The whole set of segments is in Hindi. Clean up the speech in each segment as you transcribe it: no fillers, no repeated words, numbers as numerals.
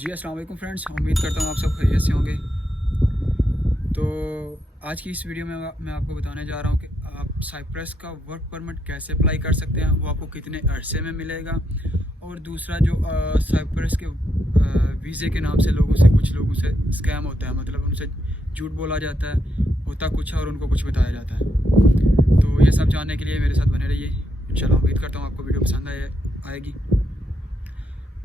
जी अस्सलाम वालेकुम फ्रेंड्स, उम्मीद करता हूँ आप सब खैरियत से होंगे। तो आज की इस वीडियो में मैं आपको बताने जा रहा हूँ कि आप साइप्रस का वर्क परमिट कैसे अप्लाई कर सकते हैं, वो आपको कितने अरसे में मिलेगा। और दूसरा जो साइप्रस के वीज़े के नाम से कुछ लोगों से स्कैम होता है, मतलब उनसे झूठ बोला जाता है, होता कुछ है और उनको कुछ बताया जाता है। तो ये सब जानने के लिए मेरे साथ बने रहिए। इंशाल्लाह उम्मीद करता हूँ आपको वीडियो पसंद आएगी।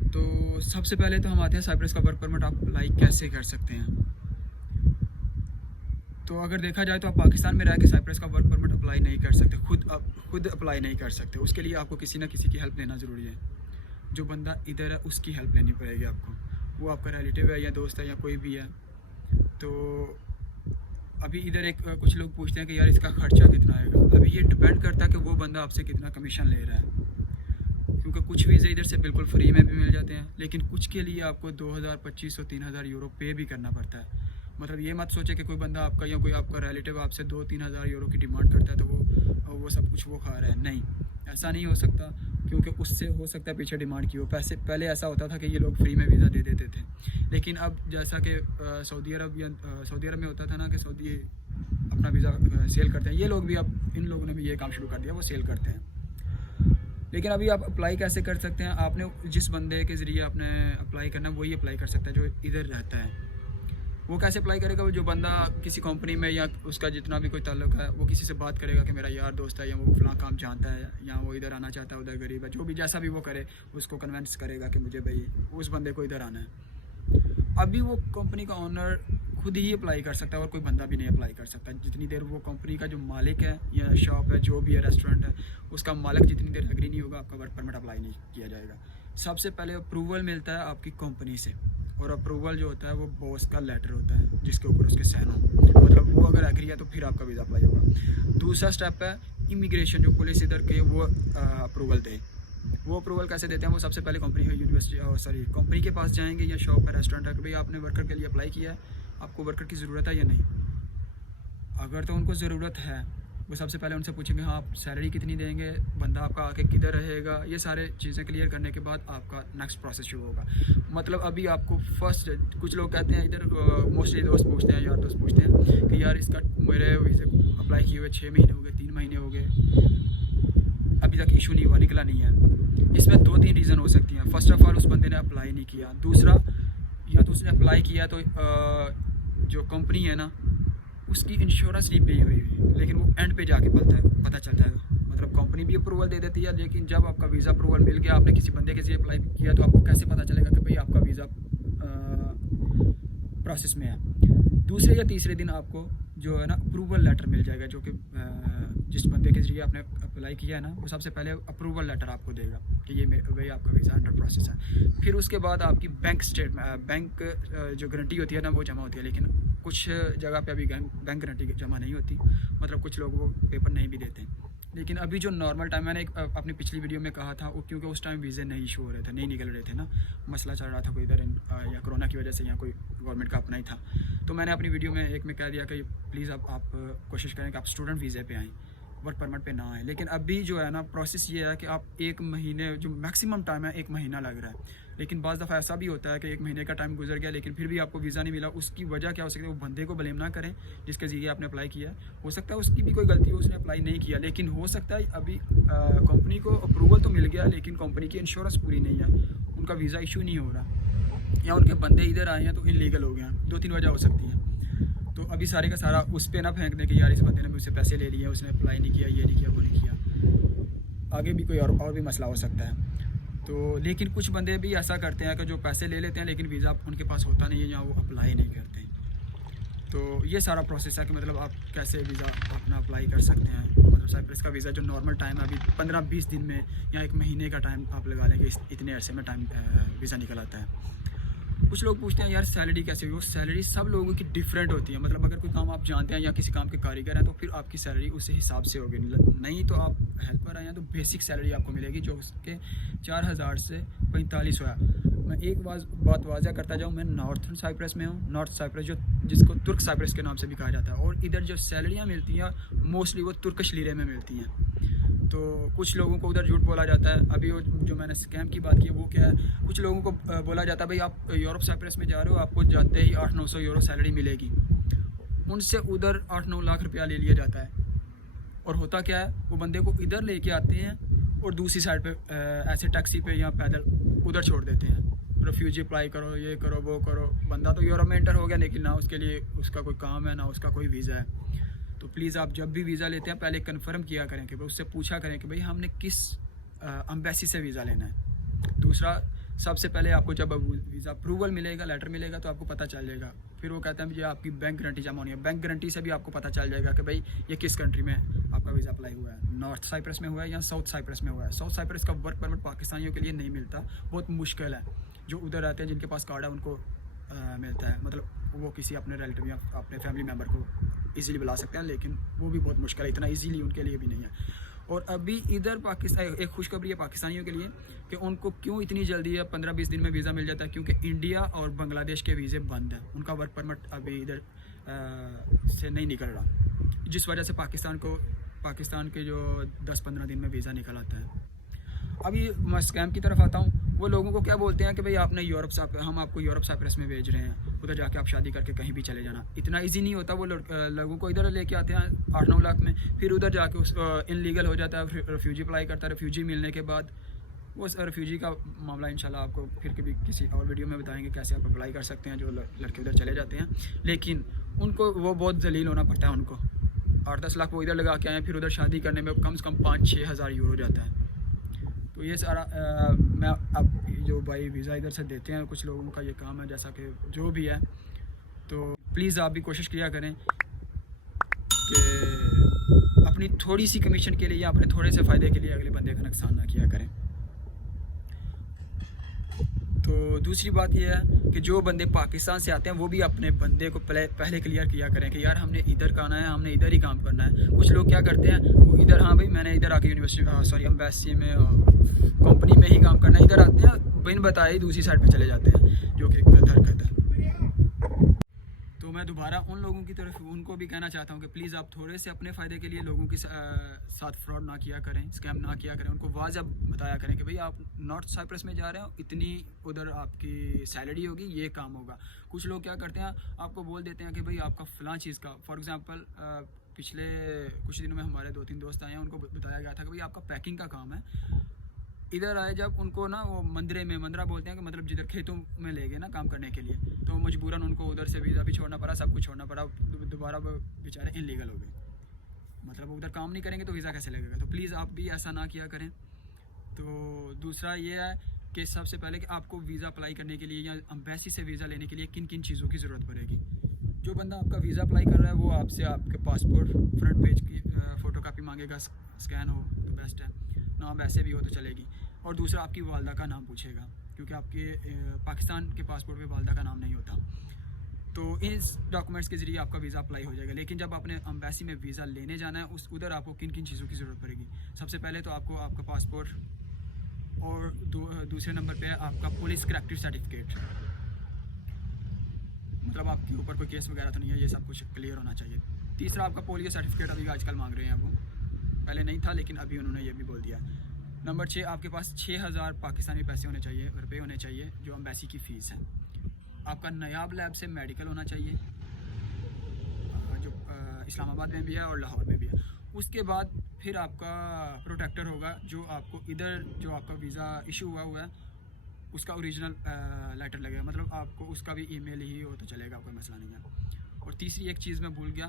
तो सबसे पहले तो हम आते हैं साइप्रस का वर्क परमिट आप अप्लाई कैसे कर सकते हैं। तो अगर देखा जाए तो आप पाकिस्तान में रह के साइप्रस का वर्क परमिट अप्लाई नहीं कर सकते, खुद अप्लाई नहीं कर सकते। उसके लिए आपको किसी ना किसी की हेल्प लेना ज़रूरी है। जो बंदा इधर है उसकी हेल्प लेनी पड़ेगी आपको, वो आपका रिलेटिव है या दोस्त है या कोई भी है। तो अभी इधर कुछ लोग पूछते हैं कि यार इसका खर्चा कितना आएगा। अभी ये डिपेंड करता है कि वो बंदा आपसे कितना कमीशन ले रहा है, क्योंकि कुछ वीज़े इधर से बिल्कुल फ्री में भी मिल जाते हैं, लेकिन कुछ के लिए आपको 2000, 2500, 3000 यूरो पे भी करना पड़ता है। मतलब ये मत सोचे कि कोई बंदा आपका या कोई आपका रिलेटिव आपसे 2-3 हज़ार यूरो की डिमांड करता है तो वो सब कुछ वो खा रहा है। नहीं, ऐसा नहीं हो सकता, क्योंकि उससे हो सकता है पीछे डिमांड की हो। पैसे पहले ऐसा होता था कि ये लोग फ्री में वीज़ा दे देते थे, लेकिन अब जैसा कि सऊदी अरब में होता था ना कि सऊदी अपना वीज़ा सेल करते हैं, ये लोग भी अब इन लोगों ने भी ये काम शुरू कर दिया, वो सेल करते हैं। लेकिन अभी आप अप्लाई कैसे कर सकते हैं? आपने जिस बंदे के ज़रिए आपने अप्लाई करना वही अप्लाई कर सकता है जो इधर रहता है। वो कैसे अप्लाई करेगा? वो जो बंदा किसी कंपनी में या उसका जितना भी कोई ताल्लुक है, वो किसी से बात करेगा कि मेरा यार दोस्त है या वो फलां काम जानता है या वो इधर आना चाहता है, उधर गरीब है, जो भी जैसा भी वो करे उसको कन्विंस करेगा कि मुझे भाई उस बंदे को इधर आना है। अभी वो कंपनी का ओनर खुद ही अप्लाई कर सकता है और कोई बंदा भी नहीं अप्लाई कर सकता। जितनी देर वो कंपनी का जो मालिक है या शॉप है, जो भी है, रेस्टोरेंट है, उसका मालिक जितनी देर एग्री नहीं होगा, आपका वर्क परमिट अप्लाई नहीं किया जाएगा। सबसे पहले अप्रूवल मिलता है आपकी कंपनी से, और अप्रूवल जो होता है वो बॉस का लेटर होता है जिसके ऊपर उसके साइन हो। मतलब वो अगर एग्री है तो फिर आपका वीज़ा अप्लाई होगा। दूसरा स्टेप है इमिग्रेशन, जो पुलिस इधर के वो अप्रूवल दे। वो अप्रूवल कैसे देते हैं? वो सबसे पहले कंपनी के पास जाएंगे या शॉप है, रेस्टोरेंट है, कि भाई आपने वर्कर के लिए अप्लाई किया है, आपको वर्कर की ज़रूरत है या नहीं। अगर तो उनको ज़रूरत है, वो सबसे पहले उनसे पूछेंगे हाँ आप सैलरी कितनी देंगे, बंदा आपका आके किधर रहेगा। ये सारे चीज़ें क्लियर करने के बाद आपका नेक्स्ट प्रोसेस शुरू होगा। मतलब अभी आपको फर्स्ट, कुछ लोग कहते हैं इधर मोस्टली दोस्त पूछते हैं, यार दोस्त पूछते हैं कि यार इसका मेरे वीज़े को अप्लाई किए हुए 6 महीने हो गए, 3 महीने हो गए, अभी तक इशू नहीं हुआ, निकला नहीं है। इसमें 2-3 रीज़न हो सकती हैं। फर्स्ट ऑफ ऑल उस बंदे ने अप्लाई नहीं किया। दूसरा, या तो उसने अप्लाई किया तो जो कंपनी है ना उसकी इंश्योरेंस नहीं पे हुई है, लेकिन वो एंड पे जाके पता चलता है। मतलब कंपनी भी अप्रूवल दे देती है, लेकिन जब आपका वीज़ा अप्रूवल मिल गया, आपने किसी बंदे के लिए अप्लाई किया, तो आपको कैसे पता चलेगा कि भाई आपका वीज़ा प्रोसेस में है। दूसरे या तीसरे दिन आपको जो है ना अप्रूवल लेटर मिल जाएगा, जो कि जिस बंदे के जरिए आपने अप्लाई किया है ना, वो सबसे पहले अप्रूवल लेटर आपको देगा कि ये भाई आपका वीज़ा अंडर प्रोसेस है। फिर उसके बाद आपकी बैंक जो गारंटी होती है ना वो जमा होती है, लेकिन कुछ जगह पे अभी बैंक गारंटी जमा नहीं होती। मतलब कुछ लोग वो पेपर नहीं भी देते। लेकिन अभी जो नॉर्मल टाइम, मैंने अपनी पिछली वीडियो में कहा था, वो क्योंकि उस टाइम वीज़े नहीं इशू हो रहे थे, नहीं निकल रहे थे ना, मसला चल रहा था कोई इधर या कोरोना की वजह से या कोई गवर्नमेंट का अपना ही था। तो मैंने अपनी वीडियो में एक में कह दिया कि प्लीज़ आप कोशिश करें कि आप स्टूडेंट वीज़े पे आएँ, वर्क परमिट पे ना आए। लेकिन अभी जो है ना प्रोसेस ये है कि आप 1 महीने, जो मैक्सिमम टाइम है 1 महीना लग रहा है। लेकिन बाज़ दफ़ा ऐसा भी होता है कि 1 महीने का टाइम गुजर गया लेकिन फिर भी आपको वीज़ा नहीं मिला। उसकी वजह क्या हो सकती है? वो बंदे को ब्लेम ना करें जिसके ज़रिए आपने अप्लाई किया। हो सकता है उसकी भी कोई गलती हो, उसने अप्लाई नहीं किया, लेकिन हो सकता है अभी कंपनी को अप्रूवल तो मिल गया लेकिन कंपनी की इंश्योरेंस पूरी नहीं है, उनका वीज़ा इशू नहीं हो रहा, या उनके बंदे इधर आए हैं तो इलीगल हो गए हैं। 2-3 वजह हो सकती हैं। तो अभी सारे का सारा उस पर ना फेंक दें कि यार इस बंदे ने मुझसे पैसे ले लिए, उसने अप्लाई नहीं किया, ये नहीं किया, वो नहीं किया। आगे भी कोई और भी मसला हो सकता है। तो लेकिन कुछ बंदे भी ऐसा करते हैं कि जो पैसे ले लेते हैं लेकिन वीज़ा उनके पास होता नहीं है या वो अप्लाई नहीं करते। तो ये सारा प्रोसेस है कि मतलब आप कैसे वीज़ा अपना अप्लाई कर सकते हैं। मतलब साइप्रस का वीज़ा जो नॉर्मल टाइम है अभी 15-20 दिन में या 1 महीने का टाइम आप लगा लेंगे, इतने अरसे में टाइम वीज़ा निकल आता है। कुछ लोग पूछते हैं यार सैलरी कैसे हुई? वो सैलरी सब लोगों की डिफरेंट होती है। मतलब अगर कोई काम आप जानते हैं या किसी काम के कारीगर हैं तो फिर आपकी सैलरी उसी हिसाब से होगी। नहीं तो आप हेल्पर आए हैं तो बेसिक सैलरी आपको मिलेगी जो उसके 4000 से 4500 है। मैं एक बात वाज़ा करता जाऊँ, मैं नॉर्थन साइप्रस में हूँ। नॉर्थ साइप्रस जिसको तुर्क साइप्रस के नाम से भी कहा जाता है, और इधर जो सैलरियाँ मिलती हैं मोस्टली वो तुर्किश लीरे में मिलती हैं। तो कुछ लोगों को उधर झूठ बोला जाता है। अभी वो जो मैंने स्कैम की बात की वो क्या है, कुछ लोगों को बोला जाता है भाई आप यूरोप साइप्रस में जा रहे हो, आपको जाते ही 800-900 यूरो सैलरी मिलेगी। उनसे उधर 8-9 लाख रुपया ले लिया जाता है। और होता क्या है, वो बंदे को इधर लेके आते हैं और दूसरी साइड पे ऐसे टैक्सी पे या पैदल उधर छोड़ देते हैं। रेफ्यूजी अप्लाई करो, ये करो, वो करो। बंदा तो यूरोप में एंटर हो गया, लेकिन ना उसके लिए उसका कोई काम है, ना उसका कोई वीज़ा है। तो प्लीज़ आप जब भी वीज़ा लेते हैं पहले कंफर्म किया करें कि भाई, उससे पूछा करें कि भाई हमने किस एम्बेसी से वीज़ा लेना है। दूसरा, सबसे पहले आपको जब वीज़ा अप्रूवल मिलेगा, लेटर मिलेगा, तो आपको पता चल जाएगा। फिर वो कहते हैं मुझे आपकी बैंक गारंटी जमा होनी है। बैंक गारंटी से भी आपको पता चल जाएगा कि भाई ये किस कंट्री में आपका वीज़ा अप्लाई हुआ है, नॉर्थ साइप्रस में हुआ है या साउथ साइप्रस में हुआ है। साउथ साइप्रस का वर्क परमिट पाकिस्तानियों के लिए नहीं मिलता, बहुत मुश्किल है। जो उधर रहते हैं जिनके पास कार्ड है उनको मिलता है, मतलब वो किसी अपने रिलेटिव या अपने फैमिली मेम्बर को इजीली बुला सकते हैं, लेकिन वो भी बहुत मुश्किल है, इतना इजीली उनके लिए भी नहीं है। और अभी इधर पाकिस्तान, एक खुशखबरी है पाकिस्तानियों के लिए कि उनको क्यों इतनी जल्दी है 15-20 दिन में वीज़ा मिल जाता है, क्योंकि इंडिया और बांग्लादेश के वीज़े बंद हैं। उनका वर्क परमिट अभी इधर से नहीं निकल रहा, जिस वजह से पाकिस्तान के जो 10-15 दिन में वीज़ा निकल आता है। अभी मैं स्कैम की तरफ आता हूँ। वो लोगों को क्या बोलते हैं कि भाई आपने हम आपको यूरोप साइप्रस में भेज रहे हैं, उधर जाके आप शादी करके कहीं भी चले जाना। इतना इजी नहीं होता। वो लोगों को इधर लेके आते हैं 8-9 लाख में, फिर उधर जाके उस इनलीगल हो जाता है, रेफ्यूजी अप्लाई करता है। रेफ्यूजी मिलने के बाद वो रेफ्यूजी का मामला इंशाल्लाह आपको फिर कभी किसी और वीडियो में बताएंगे कैसे आप अप्लाई कर सकते हैं, जो लड़के उधर चले जाते हैं। लेकिन उनको वो बहुत जलील होना पड़ता है। उनको 8-10 लाख वो इधर लगा के आए, फिर उधर शादी करने में कम से कम 5-6 हज़ार यूरो जाता है। तो ये सारा मैं अब जो भाई वीज़ा इधर से देते हैं, कुछ लोगों का ये काम है, जैसा कि जो भी है। तो प्लीज़ आप भी कोशिश किया करें कि अपनी थोड़ी सी कमीशन के लिए या अपने थोड़े से फ़ायदे के लिए अगले बंदे का नुकसान ना किया करें। तो दूसरी बात यह है कि जो बंदे पाकिस्तान से आते हैं वो भी अपने बंदे को पहले क्लियर किया करें कि यार हमने इधर का आना है, हमने इधर ही काम करना है। कुछ लोग क्या करते हैं, वो इधर, हाँ भाई मैंने इधर आके एम्बेसी में कंपनी में ही काम करना है, इधर आते हैं बिन बताए ही दूसरी साइड पे चले जाते हैं, जो कि गलत हरकत है। तो मैं दोबारा उन लोगों की तरफ उनको भी कहना चाहता हूँ कि प्लीज़ आप थोड़े से अपने फ़ायदे के लिए लोगों के साथ फ्रॉड ना किया करें, स्कैम ना किया करें। उनको वाज़ह बताया करें कि भाई आप नॉर्थ साइप्रस में जा रहे हो, इतनी उधर आपकी सैलरी होगी, ये काम होगा। कुछ लोग क्या करते हैं, आपको बोल देते हैं कि भाई आपका फ़लाँ चीज़ का, फॉर एग्ज़ाम्पल पिछले कुछ दिनों में हमारे 2-3 दोस्त आए हैं, उनको बताया गया था कि भाई आपका पैकिंग का काम है। इधर आए जब, उनको ना वो मंदरा बोलते हैं कि मतलब जिधर खेतों में ले गए ना काम करने के लिए, तो मजबूरन उनको उधर से वीज़ा भी छोड़ना पड़ा, सब कुछ छोड़ना पड़ा। दोबारा वो बेचारे इनलीगल हो गए, मतलब उधर काम नहीं करेंगे तो वीज़ा कैसे लगेगा। तो प्लीज़ आप भी ऐसा ना किया करें। तो दूसरा ये है कि सबसे पहले कि आपको वीज़ा अप्लाई करने के लिए या एम्बेसी से वीज़ा लेने के लिए किन किन चीज़ों की ज़रूरत पड़ेगी। जो बंदा आपका वीज़ा अप्लाई कर रहा है वो आपसे आपके पासपोर्ट फ्रंट पेज की फ़ोटो कापी मांगेगा, स्कैन हो तो बेस्ट है, नाम ऐसे भी हो तो चलेगी। और दूसरा आपकी वालदा का नाम पूछेगा, क्योंकि आपके पाकिस्तान के पासपोर्ट पे वालदा का नाम नहीं होता। तो इस डॉक्यूमेंट्स के ज़रिए आपका वीज़ा अप्लाई हो जाएगा। लेकिन जब आपने एम्बेसी में वीज़ा लेने जाना है, उधर आपको किन किन चीज़ों की ज़रूरत पड़ेगी। सबसे पहले तो आपको आपका पासपोर्ट, और दूसरे नंबर पे आपका पुलिस करैक्टर सर्टिफिकेट, मतलब आपके ऊपर कोई केस वगैरह तो नहीं है, ये सब कुछ क्लियर होना चाहिए। तीसरा आपका पोलियो सर्टिफिकेट अभी आजकल मांग रहे हैं वो, पहले नहीं था लेकिन अभी उन्होंने ये भी बोल दिया। नंबर 6, आपके पास 6000 पाकिस्तानी पैसे होने चाहिए, रुपये होने चाहिए, जो एम्बेसी की फ़ीस है। आपका नायाब लैब से मेडिकल होना चाहिए, जो इस्लामाबाद में भी है और लाहौर में भी है। उसके बाद फिर आपका प्रोटेक्टर होगा, जो आपको इधर जो आपका वीज़ा इशू हुआ है उसका ओरिजिनल लेटर लगेगा, मतलब आपको उसका भी ईमेल ही हो तो चलेगा, कोई मसला नहीं है। और तीसरी एक चीज़ मैं भूल गया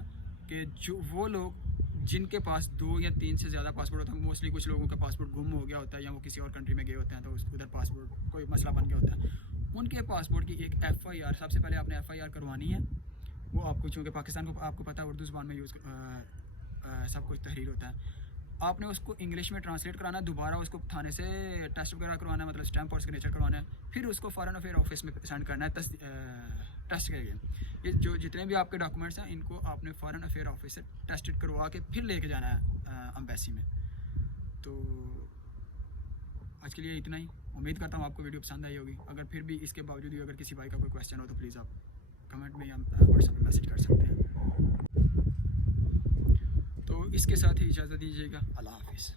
कि जो वो लोग जिनके पास 2 या 3 से ज़्यादा पासपोर्ट होता है, मोस्टली कुछ लोगों का पासपोर्ट गुम हो गया होता है या वो किसी और कंट्री में गए होते हैं, तो उधर पासपोर्ट कोई मसला बन गया होता है, उनके पासपोर्ट की एक FIR, सबसे पहले आपने FIR करवानी है। वो आपको, चूँकि पाकिस्तान को आपको पता है उर्दू ज़बान में सब कुछ तहरीर होता है, आपने उसको इंग्लिश में ट्रांसलेट कराना है, दोबारा उसको थाने से टेस्ट वगैरह करवाना है, मतलब स्टैम्प और सिग्नेचर करवाना है, फिर उसको फॉरेन अफेयर ऑफिस में सेंड करना है टेस्ट के लिए। ये जो जितने भी आपके डॉक्यूमेंट्स हैं इनको आपने फॉरेन अफेयर ऑफिस से टेस्टेड करवा के फिर लेके जाना है एम्बेसी में। तो आज के लिए इतना ही। उम्मीद करता हूँ आपको वीडियो पसंद आई होगी। अगर फिर भी इसके बावजूद भी अगर किसी भाई का कोई क्वेश्चन हो तो प्लीज़ आप कमेंट में या व्हाट्सएप में मैसेज कर सकते हैं। तो इसके साथ ही इजाज़त दीजिएगा। अल्लाह हाफिज़।